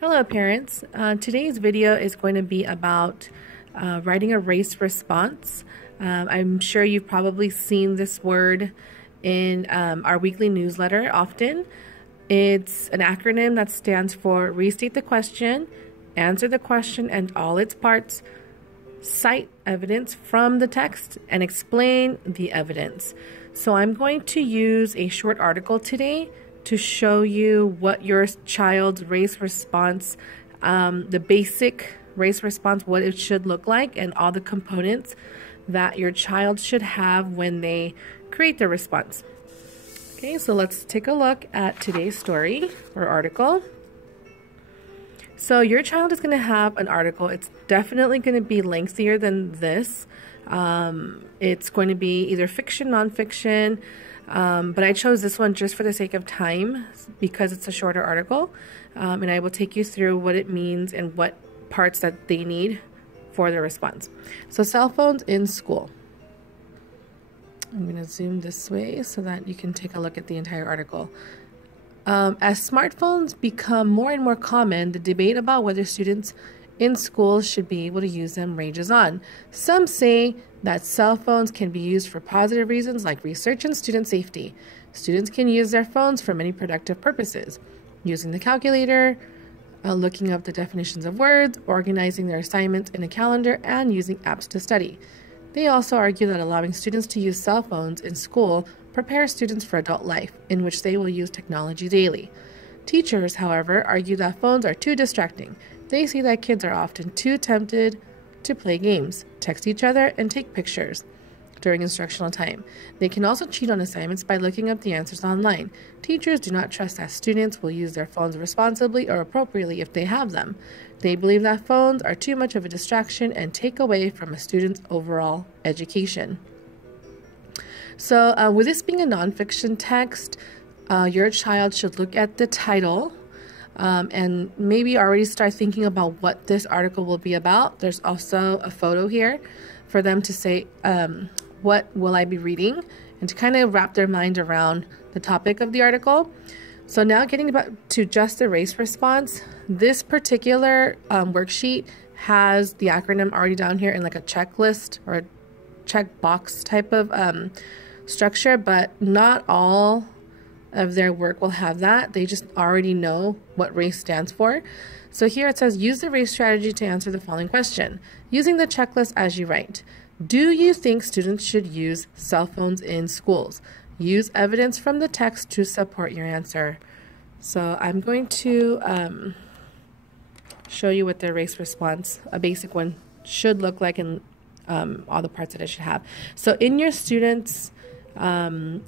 Hello parents. Today's video is going to be about writing a race response. I'm sure you've probably seen this word in our weekly newsletter often. It's an acronym that stands for restate the question, answer the question and all its parts, cite evidence from the text, and explain the evidence. So I'm going to use a short article today to show you what your child's race response, the basic race response, what it should look like, and all the components that your child should have when they create their response. Okay, so let's take a look at today's story or article. So your child is going to have an article. It's definitely going to be lengthier than this. It's going to be either fiction, nonfiction, but I chose this one just for the sake of time because it's a shorter article, and I will take you through what it means and what parts that they need for their response. So cell phones in school. I'm going to zoom this way so that you can take a look at the entire article. As smartphones become more and more common, the debate about whether students in schools should be able to use them rages on. Some say that cell phones can be used for positive reasons like research and student safety. Students can use their phones for many productive purposes, using the calculator, looking up the definitions of words, organizing their assignments in a calendar, and using apps to study. They also argue that allowing students to use cell phones in school prepares students for adult life, in which they will use technology daily. Teachers, however, argue that phones are too distracting. They see that kids are often too tempted to play games, text each other, and take pictures during instructional time. They can also cheat on assignments by looking up the answers online. Teachers do not trust that students will use their phones responsibly or appropriately if they have them. They believe that phones are too much of a distraction and take away from a student's overall education. So with this being a nonfiction text, your child should look at the title and maybe already start thinking about what this article will be about. There's also a photo here for them to say, what will I be reading? And to kind of wrap their mind around the topic of the article. So now getting back to just the race response, this particular worksheet has the acronym already down here in like a checklist or a checkbox type of structure, but not all of their work will have that. They just already know what race stands for. So here it says, use the race strategy to answer the following question, using the checklist as you write. Do you think students should use cell phones in schools? Use evidence from the text to support your answer. So I'm going to show you what their race response, a basic one, should look like and all the parts that it should have. So in your students'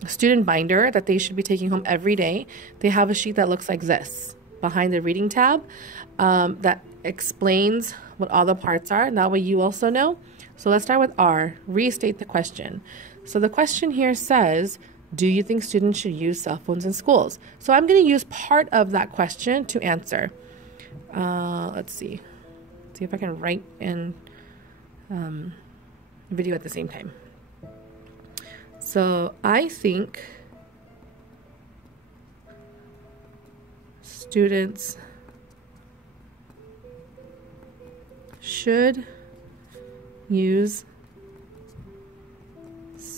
student binder that they should be taking home every day, they have a sheet that looks like this behind the reading tab that explains what all the parts are. That way you also know. So let's start with R, restate the question. So the question here says, do you think students should use cell phones in schools? So I'm going to use part of that question to answer. Let's see if I can write and video at the same time. So I think students should use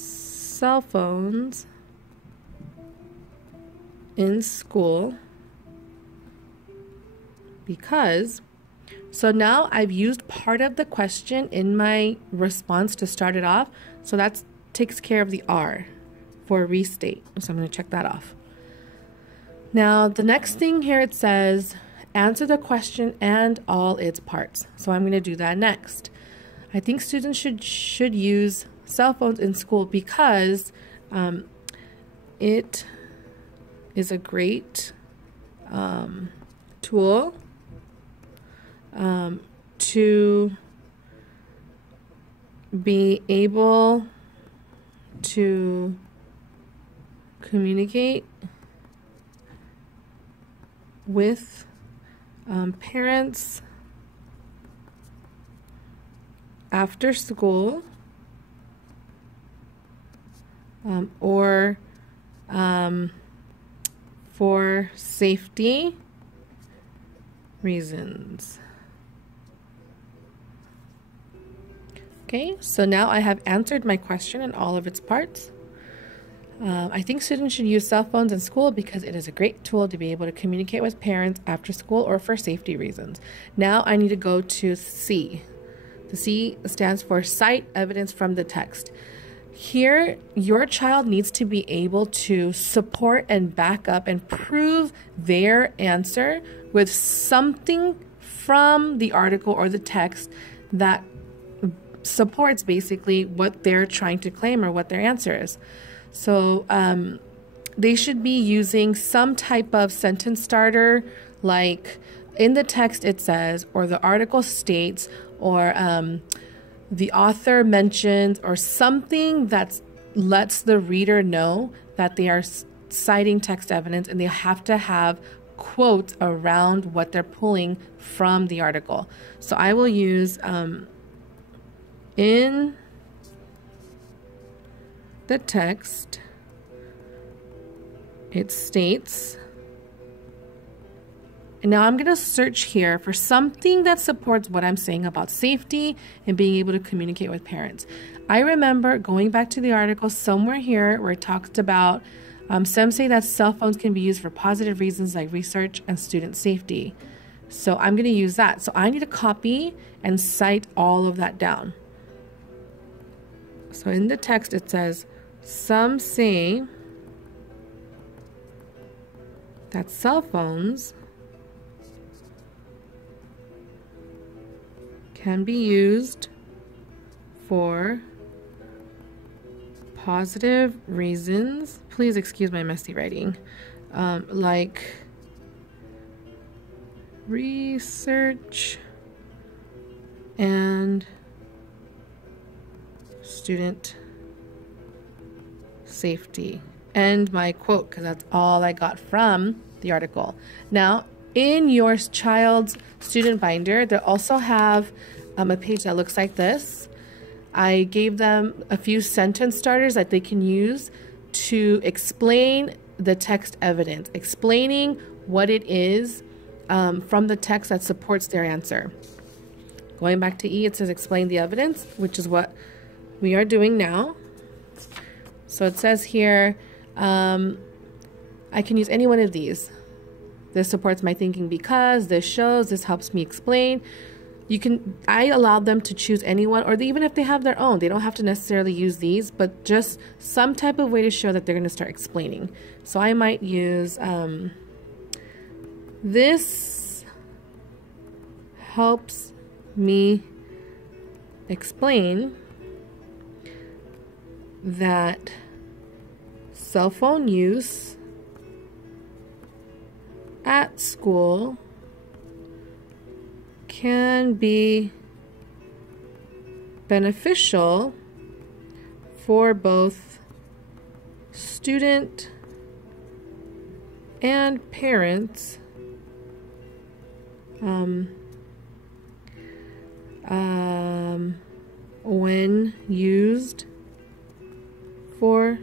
cell phones in school because, so now I've used part of the question in my response to start it off. So that takes care of the R for restate. So I'm going to check that off. Now the next thing here, it says answer the question and all its parts. So I'm going to do that next. I think students should use cell phones in school because it is a great tool to be able to communicate with parents after school or for safety reasons. Okay, so now I have answered my question in all of its parts. I think students should use cell phones in school because it is a great tool to be able to communicate with parents after school or for safety reasons. Now I need to go to C. The C stands for cite evidence from the text. Here, your child needs to be able to support and back up and prove their answer with something from the article or the text that supports basically what they're trying to claim or what their answer is. So they should be using some type of sentence starter, like in the text it says, or the article states, or the author mentions, or something that lets the reader know that they are citing text evidence, and they have to have quotes around what they're pulling from the article. So I will use in the text, it states, and now I'm going to search here for something that supports what I'm saying about safety and being able to communicate with parents. I remember going back to the article somewhere here where it talks about some say that cell phones can be used for positive reasons like research and student safety. So I'm going to use that. So I need to copy and cite all of that down. So in the text it says, some say that cell phones can be used for positive reasons. Please excuse my messy writing. Like research and student safety. And my quote, because that's all I got from the article. Now, in your child's student binder, they also have a page that looks like this. I gave them a few sentence starters that they can use to explain the text evidence, explaining what it is from the text that supports their answer. Going back to E, it says explain the evidence, which is what we are doing now. So it says here, I can use any one of these. This supports my thinking because, this shows, this helps me explain. I allowed them to choose anyone, or even if they have their own, they don't have to necessarily use these, but just some type of way to show that they're going to start explaining. So I might use, this helps me explain that cell phone use at school can be beneficial for both student and parents when used for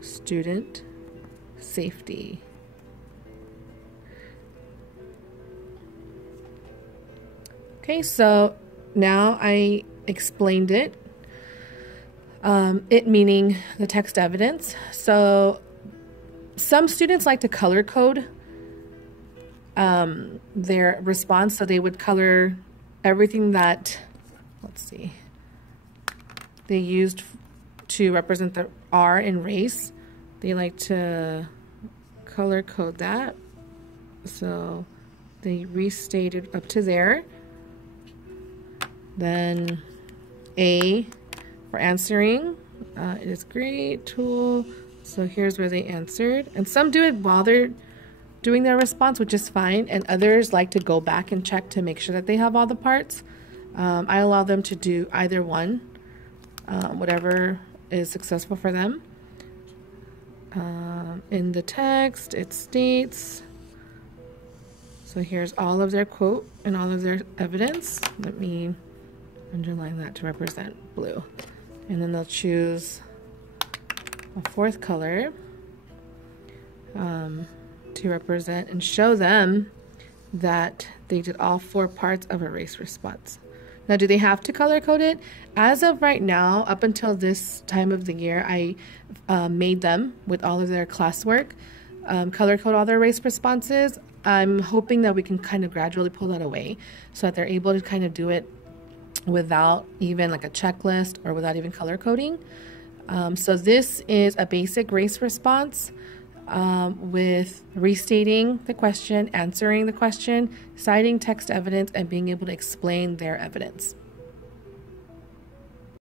student safety. Okay, so now I explained it. It meaning the text evidence. So some students like to color code their response, so they would color everything that, let's see, they used to represent the R in race. They like to color code that. So they restated up to there. Then A for answering. It is a great tool. So here's where they answered. And some do it while they're doing their response, which is fine. And others like to go back and check to make sure that they have all the parts. I allow them to do either one, whatever is successful for them. In the text, it states, so here's all of their quote and all of their evidence. Let me underline that to represent blue. And then they'll choose a fourth color to represent and show them that they did all 4 parts of a race response. Now, do they have to color code it? As of right now, up until this time of the year, I made them with all of their classwork, color code all their race responses. I'm hoping that we can kind of gradually pull that away so that they're able to kind of do it without even like a checklist or without even color coding. So this is a basic race response with restating the question, answering the question, citing text evidence, and being able to explain their evidence.